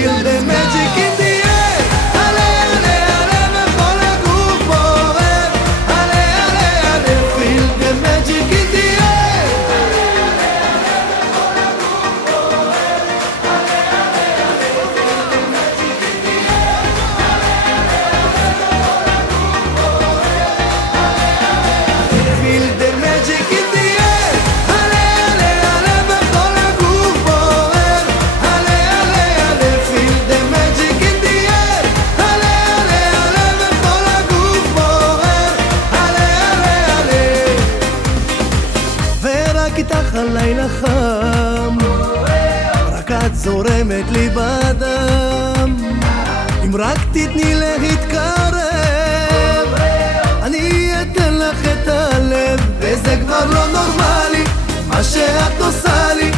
Feel the magic in the air. עלה, עלה, עלה וכל הגוף בוער. עלה, עלה, עלה, feel the magic in the air. עלה, עלה, עלה וכל הגוף בוער. עלה, עלה, עלה, feel the magic in the air. עלה, עלה, עלה וכל הגוף בוער. עלה, עלה, עלה, feel the magic in the air. עלה, עלה, עלה וכל הגוף בוער. עלה, עלה, עלה, feel the magic in the air. עלה, עלה, עלה וכל הגוף בוער. עלה, עלה, עלה. ורק איתך הלילה חם, רק את זורמת לי בדם. אם רק תתני להתקרב, אני אתן לך את הלב. וזה כבר לא נורמלי מה שאת עושה לי.